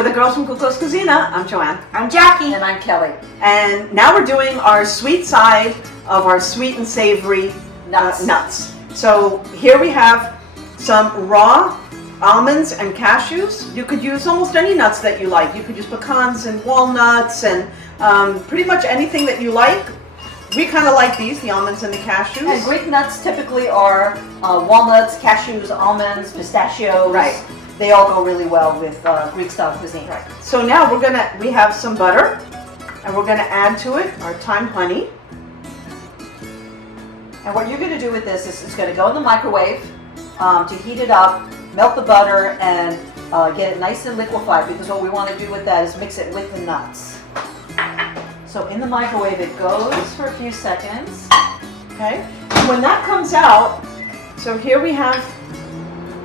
we're the girls from Kouzina. I'm Joanne. I'm Jackie. And I'm Kelly. And now we're doing our sweet side of our sweet and savory nuts. So here we have some raw almonds and cashews. You could use almost any nuts that you like. You could use pecans and walnuts and pretty much anything that you like. We kind of like these, the almonds and the cashews. And Greek nuts typically are walnuts, cashews, almonds, pistachios. Right. They all go really well with Greek style cuisine. Right. So now we have some butter, and we're gonna add to it our thyme honey. And what you're going to do with this is it's going to go in the microwave to heat it up, melt the butter, and get it nice and liquefied, because what we want to do with that is mix it with the nuts. So in the microwave it goes for a few seconds. Okay. And when that comes out, so here we have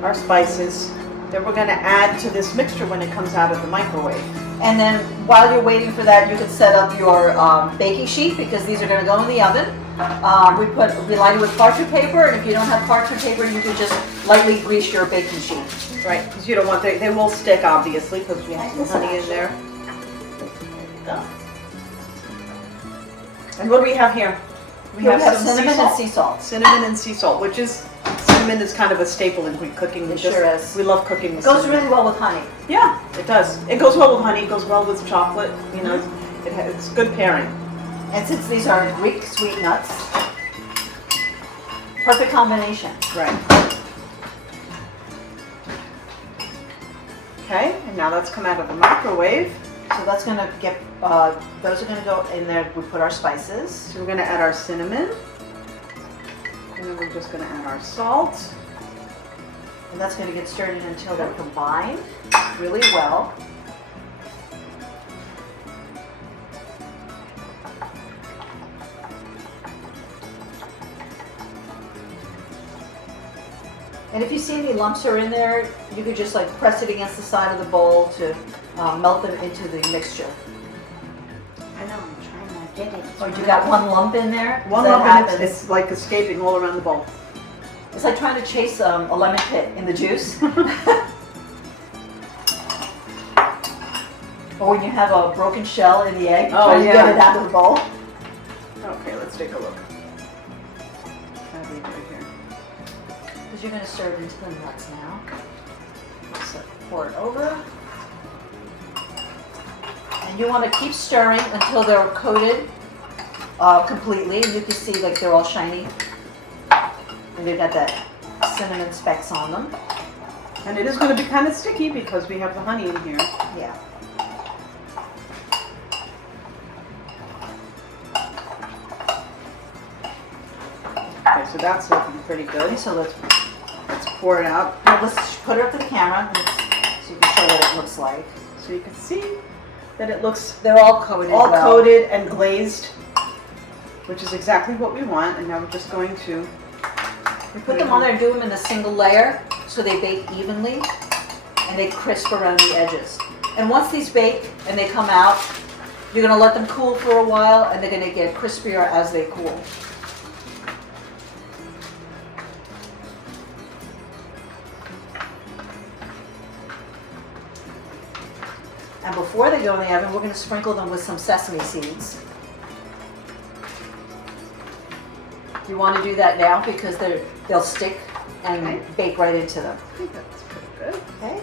our spices that we're going to add to this mixture when it comes out of the microwave. And then while you're waiting for that, you can set up your baking sheet, because these are going to go in the oven. We line it with parchment paper, and if you don't have parchment paper, you can just lightly grease your baking sheet. Right, because you don't want they will stick, obviously, because we have some honey in there. And what do we have here? We have cinnamon and sea salt. Cinnamon and sea salt, which is, cinnamon is kind of a staple in Greek cooking. It sure is. We love cooking with It goes cinnamon. really well with honey. Yeah, it does. It goes well with honey, it goes well with chocolate, you know, it's good pairing. And since these are Greek sweet nuts, perfect combination. Right. Okay, and now that's come out of the microwave. So that's going to get, those are going to go in there. We put our spices. So we're going to add our cinnamon. And then we're just going to add our salt. And that's going to get stirred in until they're combined really well. And if you see any lumps are in there, you could just like press it against the side of the bowl to melt them into the mixture. I know, I'm trying to get it. Oh, you got one lump in there? One lump and it's like escaping all around the bowl. It's like trying to chase a lemon pit in the juice. Or when you have a broken shell in the egg, trying to get it out of the bowl. Okay, let's take a look. I'll leave it here. Because you're going to stir it into the nuts now. So pour it over. And you want to keep stirring until they're coated completely. You can see like they're all shiny. And they've got that cinnamon specks on them. And it is going to be kind of sticky because we have the honey in here. Yeah. Okay, so that's looking pretty good. Okay, so let's pour it out. now let's put it up to the camera so you can show what it looks like. So you can see that it looks They're all coated. all coated and glazed, which is exactly what we want. And now we're just going to Put them on there and do them in a single layer so they bake evenly and they crisp around the edges. And once these bake and they come out, you're going to let them cool for a while, and they're going to get crispier as they cool. And before they go in the oven, we're going to sprinkle them with some sesame seeds. You want to do that now because they'll stick and bake right into them. I think that's pretty good. Okay.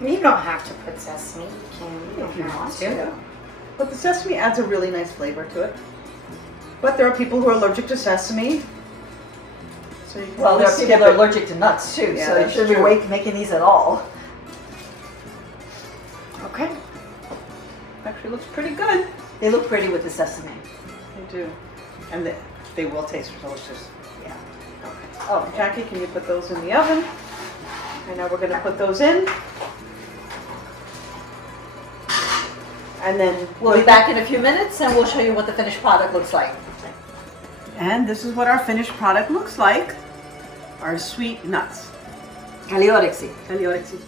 You don't have to put sesame, can you? If you want to. But the sesame adds a really nice flavor to it. But there are people who are allergic to sesame. So you can Well, there are always people skip that are it. allergic to nuts too, Yeah, so you that's shouldn't be true. making these at all. Okay. Actually looks pretty good. They look pretty with the sesame. They do. And they will taste delicious. Yeah. Okay. Oh, Jackie, can you put those in the oven? And now we're going to put those in. And then We'll be back in a few minutes and we'll show you what the finished product looks like. And this is what our finished product looks like. Our sweet nuts. Aliorexi. Aliorexi.